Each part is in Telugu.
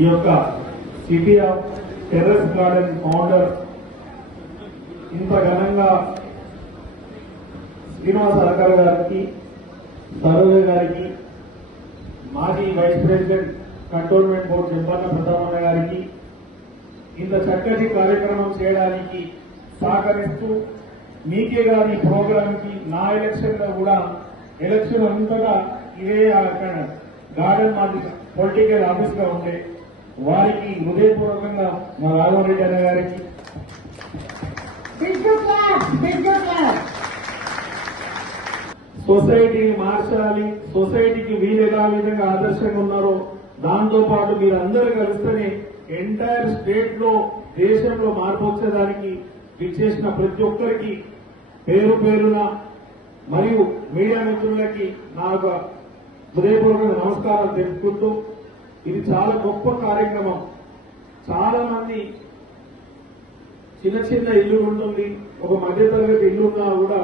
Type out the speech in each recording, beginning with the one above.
ఈ యొక్క city of terrace garden founder ఇంత ఘనంగా శ్రీనివాస అరకర్ గారికి, సరోజ గారికి, మాజీ vice president cantonment board Jampanna Pratapanna గారికి ఇంత చక్కటి కార్యక్రమం చేయడానికి సహకరిస్తూ మీకే గారి ప్రోగ్రామ్ కి నా ఎలక్షన్ లో కూడా ఎలక్షన్ అంతగా ఇదే గార్డెన్ మాది పొలిటికల్ ఆఫీస్ గా ఉండే వారికి హృదయపూర్వకంగా మా రాఘవరెడ్డి అన్న గారికి సొసైటీని మార్చాలి, సొసైటీకి వీరు ఎలా విధంగా ఆదర్శంగా ఉన్నారో దాంతో పాటు మీరందరూ కలిస్తేనే ఎంటైర్ స్టేట్ లో దేశంలో మార్పు వచ్చేదానికి విచ్చేసిన ప్రతి ఒక్కరికి పేరు పేరున మరియు మీడియా మిత్రులకి నా యొక్క హృదయపూర్వక నమస్కారాలు తెలుపుకుంటూ ఇది చాలా గొప్ప కార్యక్రమం. చాలా మంది చిన్న చిన్న ఇల్లు ఉంటుంది, ఒక మధ్యతరగతి ఇల్లు ఉన్నా కూడా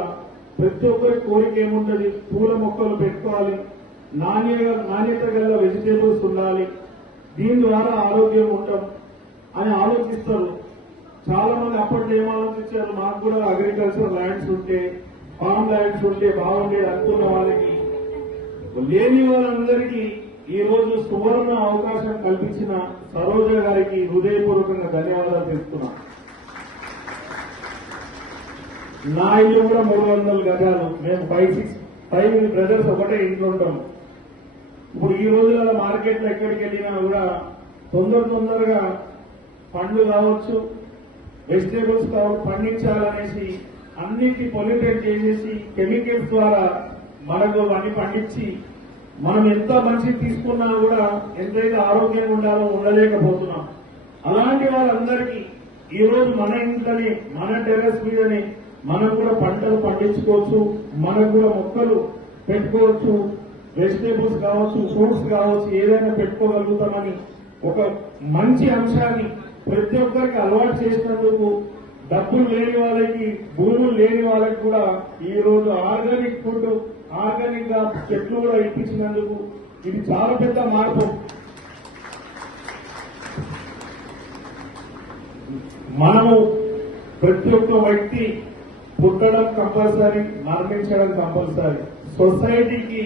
ప్రతి ఒక్కరి కోరిక ఏముంటుంది, పూల మొక్కలు పెట్టుకోవాలి, నాణ్యత గల వెజిటేబుల్స్ ఉండాలి, దీని ద్వారా ఆరోగ్యం ఉంటాం అని ఆలోచిస్తారు. చాలా మంది అప్పట్లో ఏం ఆలోచించారు, మాకు కూడా అగ్రికల్చర్ ల్యాండ్స్ ఉంటే, ఫార్మ్ ల్యాండ్స్ ఉంటే బాగుండేది అనుకున్న వాళ్ళకి, లేని వాళ్ళందరికీ ఈ రోజు సువర్ణ అవకాశం కల్పించిన సరోజ గారికి హృదయపూర్వకంగా ధన్యవాదాలు తెలుపుతున్నా. నా ఇల్లు కూడా 300 గజాలు, మేము 5 బ్రదర్స్ ఒకటే ఇంట్లో ఉంటాం. ఇప్పుడు ఈ రోజులలో మార్కెట్లో ఎక్కడికి వెళ్ళినా కూడా తొందరగా పండ్లు కావచ్చు, వెజిటేబుల్స్ కావచ్చు పండించాలనేసి అన్నిటి పొల్యూటెడ్ చేసేసి కెమికల్స్ ద్వారా మనకు అన్ని పండించి మనం ఎంత మంచి తీసుకున్నా కూడా ఎంతైతే ఆరోగ్యంగా ఉండాలో ఉండలేకపోతున్నాం. అలాంటి వాళ్ళందరికీ ఈ రోజు మన ఇంట్లోనే మన టెర్రస్ మీదనే మనం కూడా పంటలు పండించుకోవచ్చు, మనకు కూడా మొక్కలు పెట్టుకోవచ్చు, వెజిటేబుల్స్ కావచ్చు, ఫ్రూట్స్ కావచ్చు, ఏదైనా పెట్టుకోగలుగుతామని ఒక మంచి అంశాన్ని ప్రతి ఒక్కరికి అలవాటు చేసినందుకు డబ్బులు లేని వాళ్ళకి, భూములు లేని వాళ్ళకి కూడా ఈ రోజు ఆర్గానిక్ ఫుడ్, ఆర్గానిక్ గా చెట్లు కూడా ఇప్పించినందుకు ఇది చాలా పెద్ద మార్పు. మనము ప్రతి ఒక్క వ్యక్తి పుట్టడం కంపల్సరీ, మరణించడం కంపల్సరీ. సొసైటీకి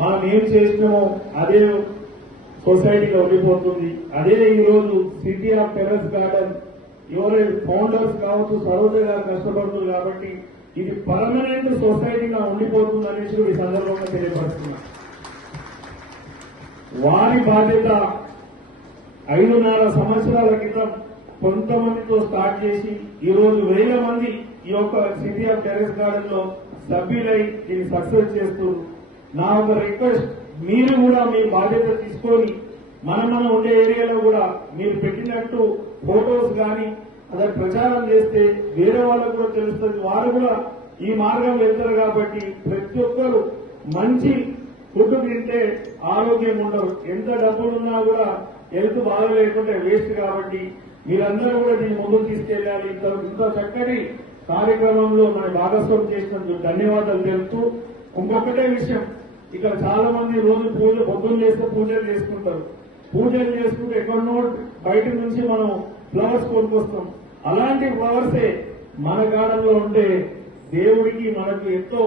మనం ఏం చేసినామో అదే సొసైటీలో ఉండిపోతుంది. అదే ఈ రోజు సిటీ ఆఫ్ టెర్రస్ గార్డెన్ ఎవరైతే ఫౌండర్స్ కావచ్చు, సరోజ గారు కష్టపడుతుంది కాబట్టి ఇది పర్మనెంట్ సొసైటీగా ఉండిపోతుంది అనేసి ఈ సందర్భంగా తెలియపరుస్తున్నా. వారి బాధ్యత 5.5 సంవత్సరాల క్రితం కొంతమందితో స్టార్ట్ చేసి ఈ రోజు 1000 మంది ఈ యొక్క సిటీ ఆఫ్ టెర్రస్ గార్డెన్ లో సభ్యులై దీన్ని సక్సెస్ చేస్తున్నారు. నా ఒక రిక్వెస్ట్, మీరు కూడా మీ బాధ్యత తీసుకొని మనం ఉండే ఏరియాలో కూడా మీరు పెట్టినట్టు ఫోటోస్ కానీ అదే ప్రచారం చేస్తే వేరే వాళ్ళకు కూడా తెలుస్తుంది, వారు కూడా ఈ మార్గం వెళ్తారు. కాబట్టి ప్రతి ఒక్కరు మంచి ఫుడ్ తింటే ఆరోగ్యం ఉండరు, ఎంత డబ్బులున్నా కూడా హెల్త్ బాగా లేకుంటే వేస్ట్. కాబట్టి మీరందరూ కూడా దీన్ని ముందుకు తీసుకెళ్లాలి. ఇంత చక్కటి కార్యక్రమంలో మన భాగస్వామ్యం చేసినందుకు ధన్యవాదాలు తెలుపుతూ, ఇంకొకటే విషయం, ఇక్కడ చాలా మంది రోజు పొద్దున్న చేస్తే పూజలు చేసుకుంటారు. పూజలు చేసుకుంటే ఎక్కడనో బయట నుంచి మనం ఫ్లవర్స్ కొనుక్కొస్తాం. అలాంటి ఫ్లవర్సే మన గార్డెన్లో ఉంటే దేవుడికి మనకు ఎంతో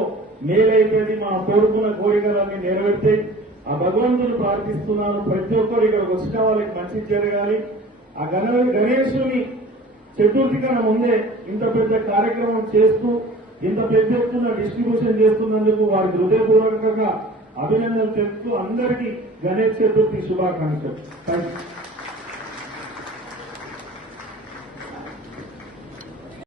మేలైతుంది. మన కోరుకున్న కోరికలన్నీ నెరవేర్తే ఆ భగవంతుని ప్రార్థిస్తున్నాను. ప్రతి ఒక్కరు ఇక్కడికి వచ్చిన వాళ్ళకి మంచి జరగాలి. ఆ గణేశుని చతుర్థి కన్నా ముందే ఇంత పెద్ద కార్యక్రమం చేస్తూ ఇంత పెద్ద ఎత్తున డిస్ట్రిబ్యూషన్ చేస్తున్నందుకు వారికి హృదయపూర్వకంగా అభినందనలు తెలుపుతూ అందరికీ గణేష్ చతుర్థి శుభాకాంక్షలు. Thank you.